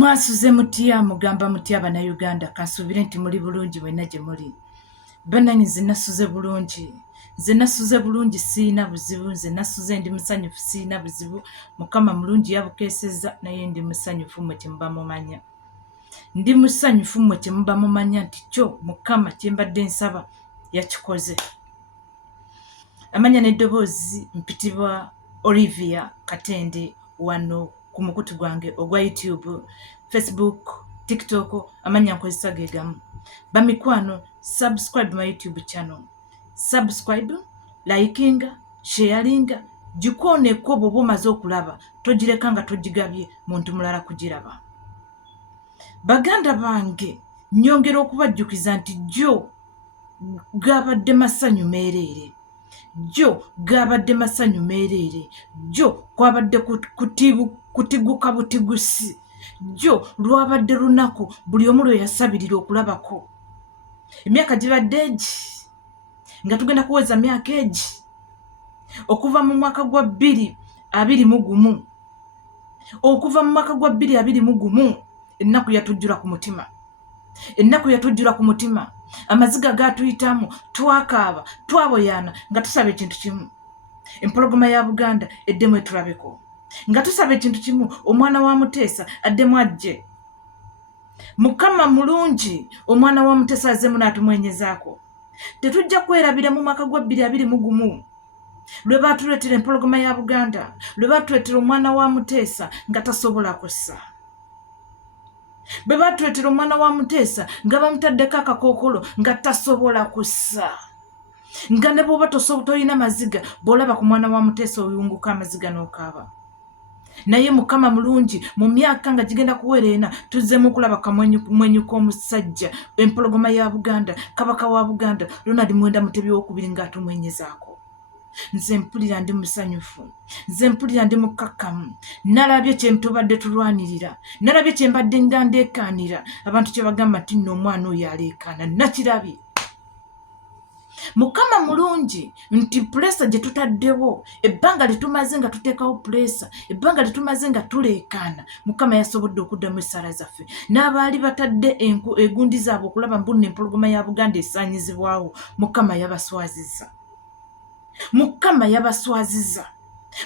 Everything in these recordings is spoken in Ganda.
Mwasuze mutya mugamba mutya bannayuganda kansuubire nti muli bulungi mwenna gye muli. Bannange nze nasuze bulungi. Nze nasuze bulungi siina buzibu. Nze nasuze ndi musanyufu siina buzibu. Mukama mulungi yabukeesezza naye ndi musanyufu mmwe kye muba mumanya. Ndi musanyufu mmwe kye muba mumanya nti kyo Mukama kye mbadde nsaba yakikoze. Amanya n'eddoboozi mpitibwa Olivia Katende wano ku mukutu gwange ogwa YouTube, Facebook, TikTok, amanya nkozesa ge gamu. Bamikwano, subscribe my YouTube channel. Subscribe, liking, sharing, gikooneko bw'oba omaze okulaba. Togireka nga togigabye muntu mulala kugiraba. Baganda bange, nnyongera okubajjukiza nti jjo gabadde masanyu meereere. Jjo gabadde masanyu meereere. Jjo kwabadde kutiguka butigusi. Jjo lwabadde lunaku buli omu lwe yasabirira okulabako. Emyaka gibadde egi nga tugenda kuweza myaka egi okuva mu mwaka gwa 2021. Okuva mu mwaka gwa 2021 ennaku yatujjula ku mutima. Ennaku yatujjula ku mutima. Amaziga gatuyitamu, twakaaba, twaboyana nga tusaba ekintu kimu. Empologoma ya Buganda eddemu etulabeko. Nga tusaba ekintu kimu, omwana wa Muteesa addemu ajje. Mukama mulungi, omwana wa Muteesa azemu n'atumwenyezaako. Tetujja kwerabira mu mwaka gwa 2021 lwe baatuleetera empologoma ya Buganda, lwe baatuleetera omwana wa Muteesa nga tasobola kussa. Bwe baatuleetera omwana wa Muteesa nga bamutaddeko akakookolo nga tasobola kussa. Nga ne bw'oba toyina maziga bw'olaba ku mwana wa Muteesa oyunguka amaziga n'okaaba. Naye Mukama mulungi, mu myaka nga gigenda kuwera ena tuzzeemu okulaba kamwenyu k'omusajja, empologoma ya Buganda, Kabaka wa Buganda, Ronald Mwenda Mutebi II ng'atumwenyezaako. Nze mpulira ndi musanyufu. Nze mpulira ndi mukakkamu. Nalabye kye tubadde tulwanirira. Nalabye kye mbadde nga ndeekaanira. Abantu kye bagamba nti nno omwana oyo aleekaana. Nakirabye. Mukama mulungi nti pulesa gye tutaddewo, ebbanga litumaze nga tuteekawo pulesa, ebbanga litumaze nga tuleekaana, Mukama yasobodde okuddamu essaala zaffe. N'abaali batadde egundi zaabwe okulaba mbunna empologoma ya Buganda esaanyizibwawo, Mukama yabaswazizza. Mukama yabaswaziza.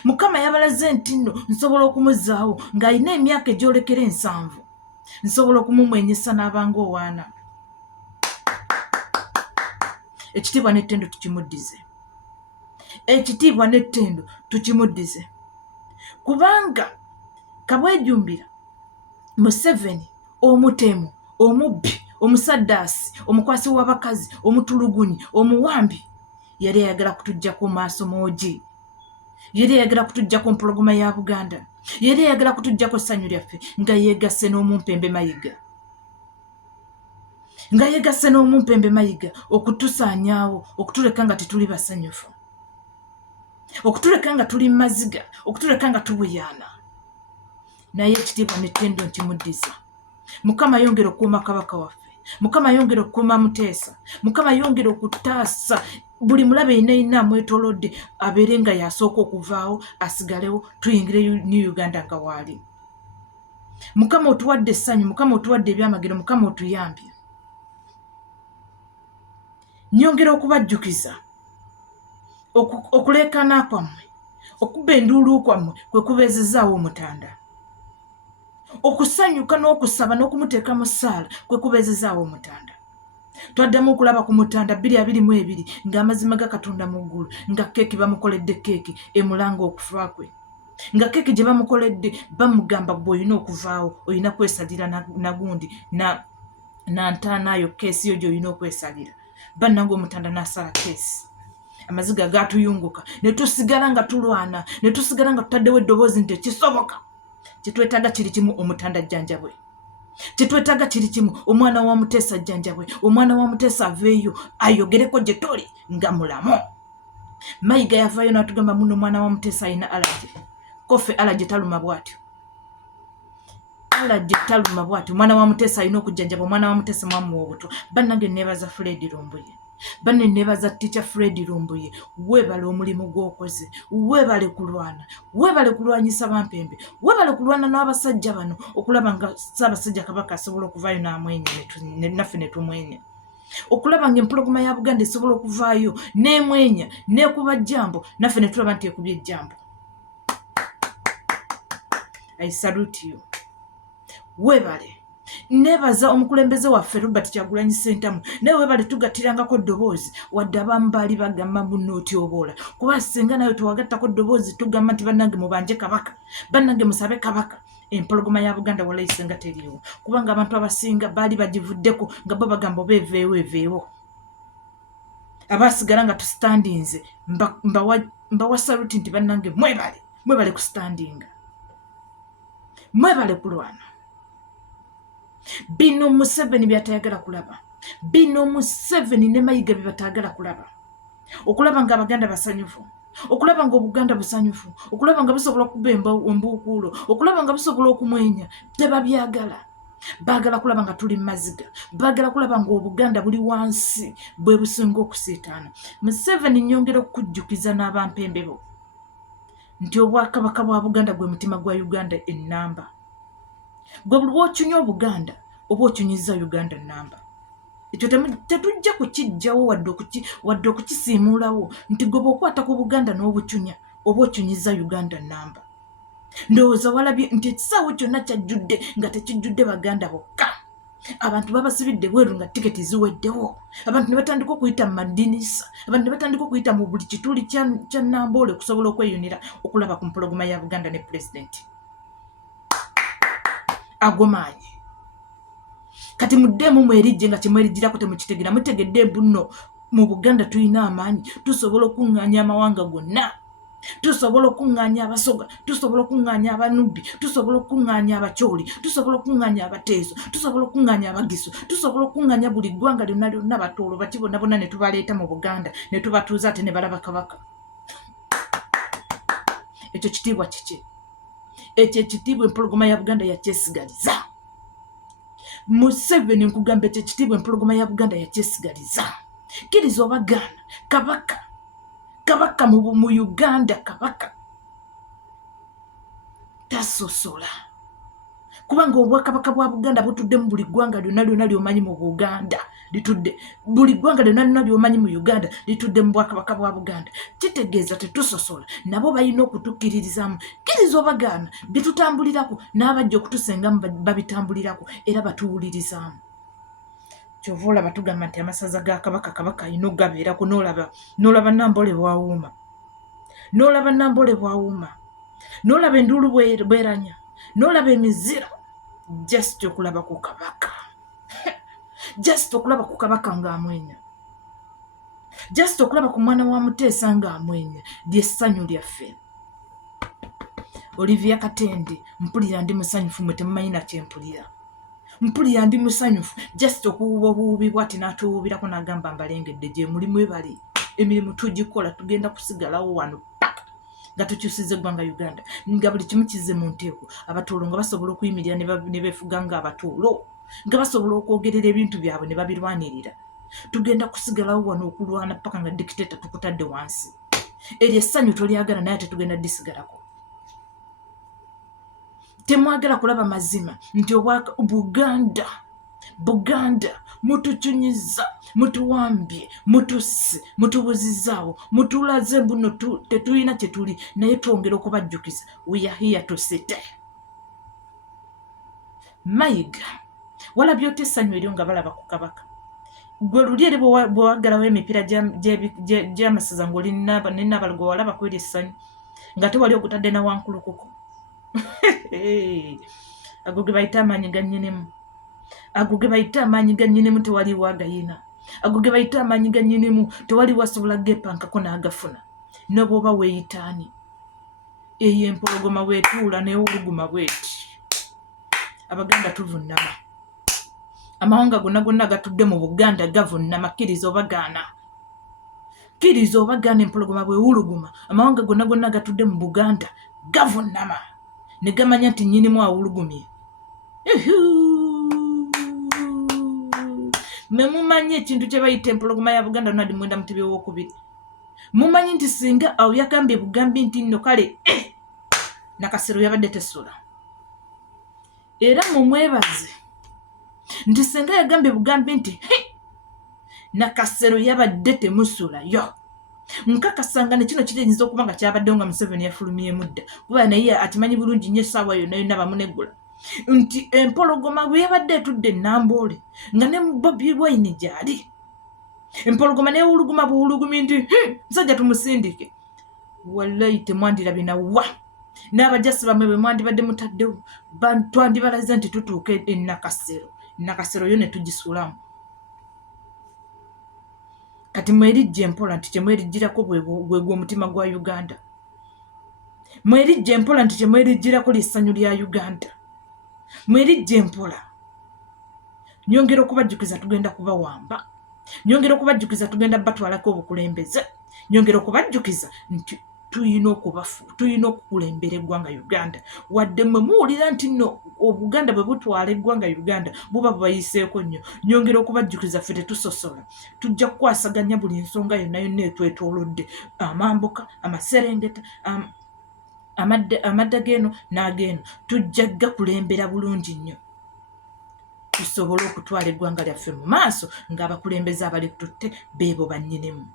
Mukama yabalaze nti nno nsobola okumuzzaawo ng'alina emyaka egyolekera 7. Nsobola okumumwenyesa n'abanga owaana. Ekitiibwa n'ettendo tukimuddize. Ekitiibwa n'ettendo tukimuddize. Kubanga kabwejumbira Museveni omutemu, omubbi, omusaddaasi, omukwasi w'abakazi, omutulugunyi, omuwambi yali ayagala kutuggyako maaso moogi. Yali ayagala kutuggyako mpologoma ya Buganda. Yali ayagala kutuggyako ssanyu lyaffe nga yeegasse n'omumpembe mayiga. Nga yeegasse n'omumpembe mayiga okutusaanyaawo, okutuleka nga tetuli basanyufu, okutuleka nga tuli maziga, okutuleka nga tubuyaana. Naye ekitiibwa n'ettendo nkimuddiza. Mukama yongera okukuuma Kabaka waffe. Mukama yongera okukuuma Muteesa. Mukama yongera okutaasa buli mulabe yenna amwetoolodde abeere nga yasooka okuvaawo asigalewo tuyingire New Uganda nga waali. Mukama otuwadde essanyu, Mukama otuwadde ebyamagero, Mukama otuyambye. Nyongera okubajjukiza okuleekaana kwammwe, okubba enduulu kwammwe kwe kubeezezaawo Omutanda. Okusanyuka n'okusaba n'okumuteeka mu ssaala kwe kubeezezaawo Omutanda. Twaddamu okulaba ku Mutanda 2022 ng'amazima ga Katonda mu ggulu, nga keeki bamukoledde keeki emulanga okufa kwe. Nga keeki gye bamukoledde bamugamba gwe olina okuvaawo, olina kwesalira nagundi na ntaanaayo keesi yo gy'olina okwesalira. Bannange Omutanda n'asala keesi. Amaziga gaatuyunguka ne tusigala nga tulwana, ne tusigala nga tutaddewo eddoboozi nti kisoboka. Kyetwetaaga kiri kimu, Omutanda ajjanjabwe. Kyetwetaaga kiri kimu, omwana wa Muteesa ajjanjabwe. Omwana wa Muteesa aveeyo ayogereko gye tuli nga mulamu. Mayiga yavaayo n'atugamba muno omwana wa Muteesa alina alaje. Kofe alaje taluma bw'atyo. Alaje taluma bw'atyo. Omwana wa Muteesa alina okujjanjaba. Omwana wa Muteesa mwamuwa obuto. Bannange neebaza Fred Lumbuye. Banne nebaza Teacher Fred Lumbuye, weebale omulimu gw'okoze, weebale kulwanyisa bampembe, weebale kulwana n'abasajja bano okulaba nga Ssaabasajja Kabaka asobola okuvaayo n'amwenya naffe ne tumwenya, okulaba nga empologoma ya Buganda esobola okuvaayo n'emwenya n'ekuba jjambo naffe ne tulaba nti ekubye ejjambo. I salute you. Weebale. Nebaza omukulembeze waffe Robert Kyagulanyi Ssentamu, naye weebale tugattirangako ddoboozi wadde abamu baali bagamba munno otyoboola, kuba singa nawe tewagattako ddoboozi tugamba nti bannange mubanje Kabaka, bannange musabe Kabaka, empologoma ya Buganda walayise nga teriiwo, kubanga abantu abasinga baali bagivuddeko nga bo bagamba oba eveewo. Abaasigala nga tusitandinze mbawa saluti nti bannange mwebale kusitandinga, mwebale kulwana. Bino Museveni byatayagala kulaba, bino Museveni ne Mayiga byebatayagala kulaba, okulaba nga Abaganda basanyufu, okulaba nga Obuganda busanyufu, okulaba nga busobola okuba embuukuulo, okulaba nga busobola okumwenya, tebabyagala. Baagala kulaba nga tuli maziga, baagala kulaba nga Obuganda buli wansi bwe businga okusiitaana. Museveni nnyongera okukujjukiza n'abampembe bo nti Obwakabaka bwa Buganda gwe mutima gwa Uganda ennamba. Gwe buli lw'okyunya Obuganda oba okyunyizza Uganda nnamba. Ekyo tetujja kukijjawo wadde okukisiimuulawo nti gwe bw'okwata ku Buganda n'obukyunya oba okyunyizza Uganda nnamba. Ndowooza walabye nti ekisaawe kyonna kyajjudde nga tekijjudde Baganda bokka. Abantu babasibidde bweru nga tiketi ziweddewo, abantu ne batandika okuyita mu madinisa, abantu ne batandika okuyita mu buli kituli kya Namboole okusobola okweyunira okulaba ku mpologoma ya Buganda ne pulezidenti. Agomaanyi kati muddemu mwerijje nga kyemwerijjirako temukitegeera, mutegedde bunno mu Buganda tulina amaanyi, tusobola okuŋŋaanya amawanga gonna, tusobola okuŋŋaanya Abasoga, tusobola okuŋŋaanya Abanubbi, tusobola okuŋŋaanya Abakyoli, tusobola okuŋŋaanya Abateeso, tusobola okuŋŋaanya Abagisu, tusobola okuŋŋaanya buli ggwanga lyonna Batoolo bati bonna ne tubaleeta mu Buganda ne tubatuuza ate ne balaba Kabaka. Ekyo kitiibwa kiki? Ekyo ekitiibwa empologoma ya Buganda yakyesigaliza. Museveni nkugamba ekyo ekitiibwa empologoma ya Buganda yakyesigaliza. Kkiriza obagaana Kabaka mu Uganda, Kabaka tasosola kubanga Obwakabaka bwa Buganda butudde mu buli ggwanga lyonna ly'omanyi mu Buganda litudde, buli ggwanga lyonna ly'omanyi mu Uganda litudde mu Bwakabaka bwa Buganda. Kitegeeza tetusosola, nabo balina okutukkiririzaamu. Kkiriza obagaana bye tutambulirako n'abajja okutusengamu babitambulirako era batuwulirizaamu. Kyova olaba tugamba nti amasaza ga Kabaka alina okugabeerako, n'olaba Namboole bw'awuuma, n'olaba enduulu bweranya, n'olaba emizira, just okulaba ku Kabaka, just okulaba ku Kabaka ng'amwenya, just okulaba ku mwana wa Muteesa ng'amwenya, ly'essanyu lyaffe. Olivia Katende, mpulira ndi musanyufu, mwe temumanyi na kyempulira. Mpulira ndi musanyufu, just okuwuuba obuwuubi bw'ati n'atuwuubirako n'agamba mbalengedde gye mulimu ebali, emirimu tugikola, tugenda kusigalawo wano paka nga tukyusiza eggwanga Uganda, nga buli kimu kizze mu nteeko, Abatoolo nga basobola okuyimirira ne beefuga ng'Abatoolo, nga basobola okwogerera ebintu byabwe ne babirwanirira. Tugenda kusigalawo wano okulwana paka nga dikiteeta tukutadde wansi. Eryo essanyu tolyagala naye ate tugenda disigalako. Temwagala kulaba mazima nti Buganda mutukyunyiza, mutuwambye, mutusse, mutubuzizaawo, mutulaze mbuno tetulina kye tuli, naye twongera okubajjukiza. We are here to sit. Mayiga walabye oti essanyu eryo nga balaba ku Kabaka. Gwe luli eri bwewagalawo emipiira gy'amasaza ng'oli n'abalago walaba ku eri essanyu nga tewali ogutadde na wankulukuko. Ago ge bayita amaanyi ga nnyinimu, ago ge bayita amaanyi ga nnyinimu tewaliwo agayina, ago ge bayita amaanyi ga nnyinimu tewaliwo asobola gepankako n'agafuna. Ne bw'oba weeyitaani eyo empologoma weetuula neewuluguma bweti. Abaganda tuvunnama, amawanga gonna gatudde mu Buganda gavunnama. Kkiriza obagaana empologoma bwewuluguma, amawanga gonna gatudde mu Buganda gavunnama ne gamanya nti nnyinimu awulugumye. mumanyi ekintu kye bayita empologoma ya Buganda Ronald Mwenda Mutebi owookubiri. Mumanyi nti singa awo yagambye bugambi nti nno kale Nakasero yabadde tesula. Era mumwebaze nti singa yagambye bugambi nti Nakasero yabadde temusula yo. Nkakasanga ne kino kiriyinza okuba nga kyabaddewo nga Museveni yafulumyemu dda kuba naye atimanyi bulungi nnyo essaawa yonna yonna bamunegula nti empologoma bwe yabadde etudde Namboole nga ne Bobi Wine gyali. Empologoma neewuluguma buwulugumi nti musajja tumusindike. Wallahi temwandirabye nawa. N'abajasi bamwe bwe mwandibadde mutaddewo twandibalaze nti tutuuka e Nakasero. Nakasero yo ne tugisulamu. Kati mwerijja empola nti kyemwerijjirako gwe omutima gwa Uganda. Mwerijja empola nti kyemwerijjirako ly'essanyu lya Uganda. Mwerijja empola. Nyongera okubajjukiza tugenda kubawamba. Nyongera okubajjukiza tugenda batwalako obukulembeze. Nyongera okubajjukiza nti tuyina okukulembera eggwanga Uganda. Wadde mwe muwulira nti nno Obuganda bwe butwala eggwanga Uganda buba bubayiseeko nnyo. Nyongera okubajjukiza ffe tetusosola. Tujja kukwasaganya buli nsonga yonna yonna etwetoolodde. Amambuka, Amaserengeta, amadda g'eno n'ag'eno. Tujja gakulembera bulungi nnyo. Tusobole okutwala eggwanga lyaffe mu maaso ng'abakulembeze abalitutte beebo bannyinimu.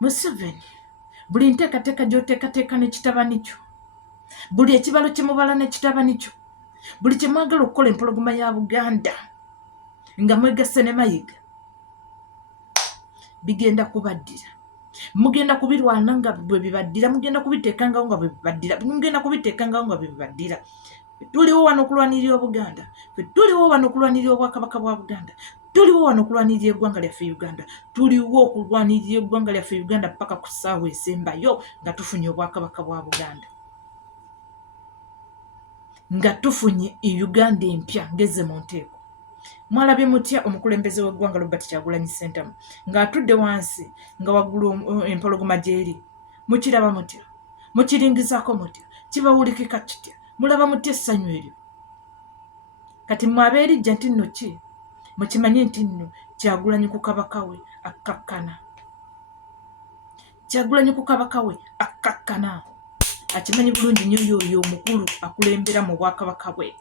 Museveni, buli nteekateeka gy'oteekateeka n'ekitabani kyo, buli ekibalo kye mubala n'ekitabani kyo, buli kye mwagala okukola empologoma ya Buganda nga mwegasse ne Mayiga, bigenda kubaddira. Mugenda kubirwana nga bwe bibaddira, mugenda kubiteekangawo nga bwe bibaddira, mugenda kubiteekangawo nga bwe bibaddira. Tuliwo wano okulwanirira Obuganda, tuliwo wano okulwanirira Obwakabaka bwa Buganda, tuliwo wano okulwanirira eggwanga lyaffe Uganda, tuliwo okulwanirira eggwanga lyaffe Uganda paka ku ssaawa esembayo nga tufunye Obwakabaka bwa Buganda, nga tufunye Uganda empya ngeze mu nteeko. Mwalabye mutya omukulembeze w'eggwanga Robert Kyagulanyi Ssentamu ng'atudde wansi nga waggulu empologoma gy'eri? Mukiraba mutya? Mukiringizaako mutya? Kibawulikika kitya? Mulaba mutya essanyu eryo? Kati mwabeerijja nti nno ki? Mukimanye nti nno Kyagulanyi ku kabaka we akkakkana. Kyagulanyi ku kabaka we akkakkana. Akimanyi bulungi nnyo y'oyo omukulu akulembera mu bwakabaka bwe.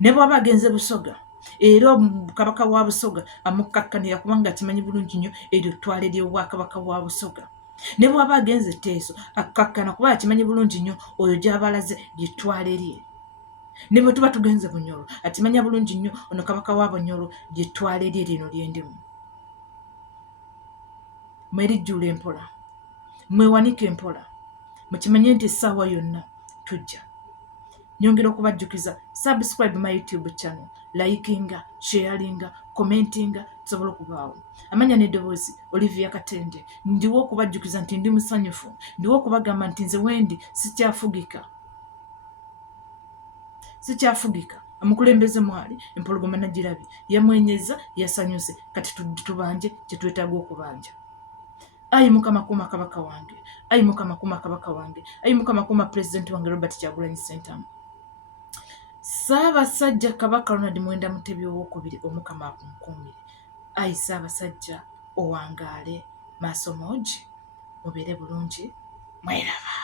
Ne bw'aba agenze Busoga era kabaka wa Busoga amukkakkanira kubanga akimanyi bulungi nnyo eryo ttwale ly'obwakabaka bwa Busoga. Ne bw'aba agenze Teeso akkakkana kuba akimanyi bulungi nnyo oyo gy'abalaze ly'ettwale lye. Ne bwe tuba tugenze Bunyoro akimanya bulungi nnyo ono kabaka wa Bunyoro ly'ettwale lye lino ly'endimu. Mwerijjula empola, mwewanika empola, mukimanye nti essaawa yonna tujja. Nyongera okubajjukiza subscribe my YouTube channel, likinga, sharinga, commentinga, tusobole okubaawo. Amanya n'eddoboozi Olivia Katende. Ndiwo okubajjukiza nti ndi musanyufu, ndiwo okubagamba nti nze wendi sikyafugika. Sikyafugika. Omukulembeze mwali empologoma Nagirabye yamwenyeza, yasanyuse, kati tubanje kye twetaaga okubanja. Ayi Mukama kuuma kabaka wange, ayi Mukama kuuma kabaka wange, ayi Mukama kuuma pulezidenti wange Robert Kyagulanyi Ssentamu. Ssaabasajja Kabaka Ronald Mwenda Mutebi owookubiri Omukama akunkuumire. Ayi Ssaabasajja owangaale maaso moogi, mubeere bulungi, mweraba.